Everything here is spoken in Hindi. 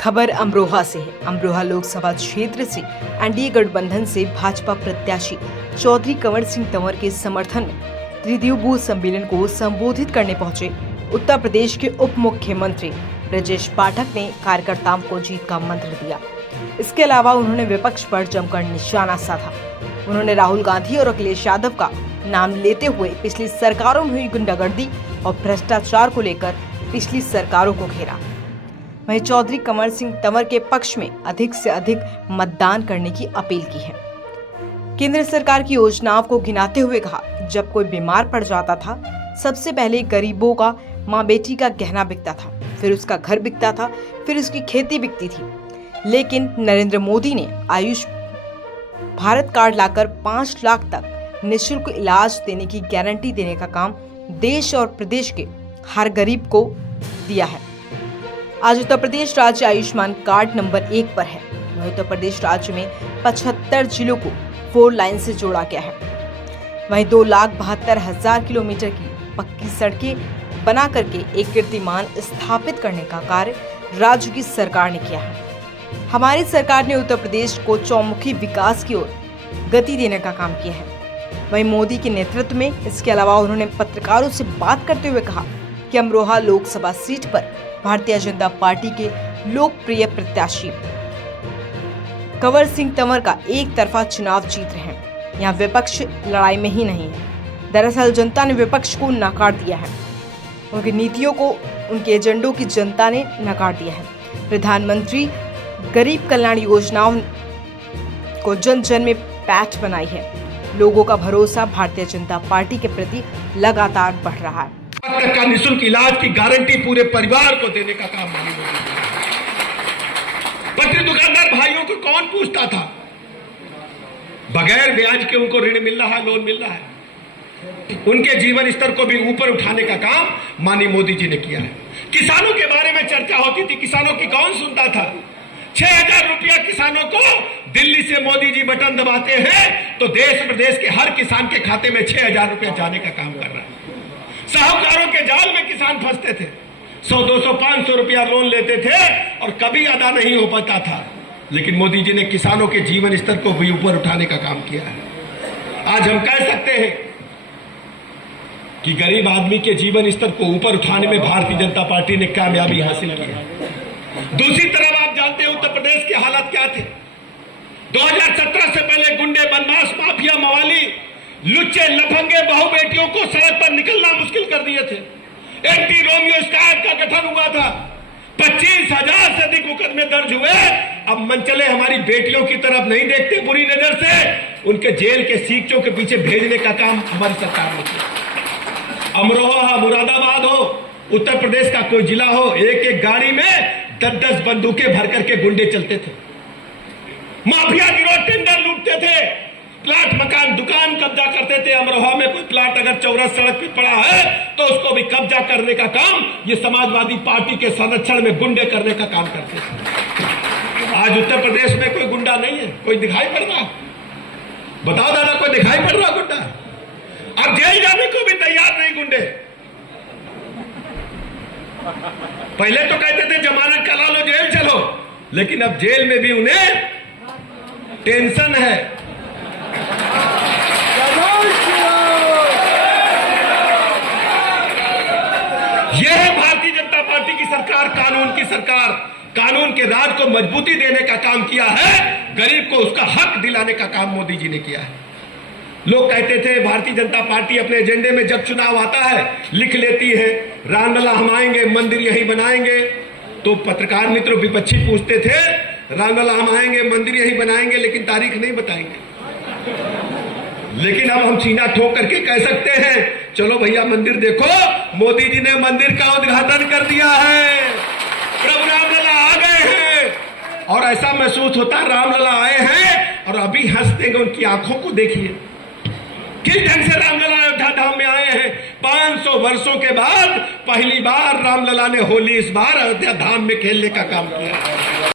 खबर अमरोहा से है। अमरोहा लोकसभा क्षेत्र से एनडीए गठबंधन से भाजपा प्रत्याशी चौधरी कंवर सिंह तंवर के समर्थन में त्रिदिव बूथ सम्मेलन को संबोधित करने पहुंचे उत्तर प्रदेश के उप मुख्यमंत्री ब्रजेश पाठक ने कार्यकर्ताओं को जीत का मंत्र दिया। इसके अलावा उन्होंने विपक्ष पर जमकर निशाना साधा। उन्होंने राहुल गांधी और अखिलेश यादव का नाम लेते हुए पिछली सरकारों में हुई गुंडागर्दी और भ्रष्टाचार को लेकर पिछली सरकारों को घेरा। वहीं चौधरी कंवर सिंह तंवर के पक्ष में अधिक से अधिक मतदान करने की अपील की है। केंद्र सरकार की योजनाओं को गिनाते हुए कहा, जब कोई बीमार पड़ जाता था सबसे पहले गरीबों का माँ बेटी का गहना बिकता था, फिर उसका घर बिकता था, फिर उसकी खेती बिकती थी। लेकिन नरेंद्र मोदी ने आयुष भारत कार्ड लाकर 5 लाख तक निःशुल्क इलाज देने की गारंटी देने का काम देश और प्रदेश के हर गरीब को दिया है। आज उत्तर प्रदेश राज्य आयुष्मान कार्ड नंबर 1 पर है। वहीं उत्तर प्रदेश राज्य में 75 जिलों को 4 लाइन से जोड़ा गया है। वहीं 2,72,000 किलोमीटर की पक्की सड़कें बना करके एक कीर्तिमान स्थापित करने का कार्य राज्य की सरकार ने किया है। हमारी सरकार ने उत्तर प्रदेश को चौमुखी विकास की ओर गति देने का काम किया है। वहीं मोदी के नेतृत्व में इसके अलावा उन्होंने पत्रकारों से बात करते हुए कहा कि अमरोहा लोकसभा सीट पर भारतीय जनता पार्टी के लोकप्रिय प्रत्याशी कंवर सिंह तंवर का एक तरफा चुनाव जीत रहे हैं। यहाँ विपक्ष लड़ाई में ही नहीं है। दरअसल जनता ने विपक्ष को नकार दिया है। उनकी नीतियों को, उनके एजेंडों की जनता ने नकार दिया है। प्रधानमंत्री गरीब कल्याण योजनाओं को जन जन में पैठ बनाई है। लोगों का भरोसा भारतीय जनता पार्टी के प्रति लगातार बढ़ रहा है। तक का निःशुल्क इलाज की गारंटी पूरे परिवार को देने का काम मानी मोदी। पटरी दुकानदार भाइयों को कौन पूछता था? बगैर ब्याज के उनको ऋण मिल रहा है, लोन मिल रहा है। उनके जीवन स्तर को भी ऊपर उठाने का काम माननीय मोदी जी ने किया है। किसानों के बारे में चर्चा होती थी, किसानों की कौन सुनता था? 6,000 रुपया किसानों को दिल्ली से मोदी जी बटन दबाते हैं तो देश प्रदेश के हर किसान के खाते में 6,000 रुपया जाने का काम कर रहा है। साहूकारों के जाल में किसान फंसते थे, 100, 200, 500 रुपया लोन लेते थे और कभी अदा नहीं हो पाता था। लेकिन मोदी जी ने किसानों के जीवन स्तर को भी ऊपर उठाने का काम किया है। आज हम कह सकते हैं कि गरीब आदमी के जीवन स्तर को ऊपर उठाने में भारतीय जनता पार्टी ने कामयाबी हासिल की है। दूसरी तरफ आप जानते हैं उत्तर प्रदेश की हालत क्या थी? 2017 से पहले गुंडे, बदमाश, माफिया, मवाली, लुच्चे, लफंगे बहू बेटियों को सड़क पर निकलना मुश्किल कर दिए थे। एंटी रोमियो स्क्वाड का गठन हुआ था। 25,000 से अधिक मुकदमे दर्ज हुए। अब मनचले हमारी बेटियों की तरफ नहीं देखते बुरी नजर से, उनके जेल के सीखचों के पीछे भेजने का काम हमारी सरकार ने किया। अमरोहा हो, मुरादाबाद हो, उत्तर प्रदेश का कोई जिला हो, एक एक गाड़ी में 10-10 बंदूकें भर करके गुंडे चलते थे। माफिया गिरोह टेंडर लूटते थे, प्लाट, मकान, दुकान कब्जा करते थे। अमरोहा में कोई प्लाट अगर चौरस सड़क पे पड़ा है तो उसको भी कब्जा करने का काम ये समाजवादी पार्टी के संरक्षण में गुंडे करने का काम करते थे। आज उत्तर प्रदेश में कोई गुंडा नहीं है, कोई दिखाई पड़ रहा? बताओ दादा, कोई दिखाई पड़ रहा गुंडा? अब जेल जाने को भी तैयार नहीं गुंडे। पहले तो कहते थे जमानत करा लो, जेल चलो, लेकिन अब जेल में भी उन्हें टेंशन है। यह है भारतीय जनता पार्टी की सरकार, कानून की सरकार। कानून के राज को मजबूती देने का काम किया है, गरीब को उसका हक दिलाने का काम मोदी जी ने किया है। लोग कहते थे भारतीय जनता पार्टी अपने एजेंडे में जब चुनाव आता है लिख लेती है, रामलला हम आएंगे, मंदिर यही बनाएंगे। तो पत्रकार मित्र विपक्षी पूछते थे, रामलला हम आएंगे, मंदिर यही बनाएंगे, लेकिन तारीख नहीं बताएंगे। लेकिन अब हम सीना ठोक करके कह सकते हैं, चलो भैया मंदिर देखो, मोदी जी ने मंदिर का उद्घाटन कर दिया है। प्रभु रामलला आ गए हैं और ऐसा महसूस होता है रामलला आए हैं और अभी हंस देंगे। उनकी आंखों को देखिए किस ढंग से रामलला अयोध्या धाम में आए हैं। 500 वर्षों के बाद पहली बार रामलला ने होली इस बार अयोध्या धाम में खेलने का काम किया।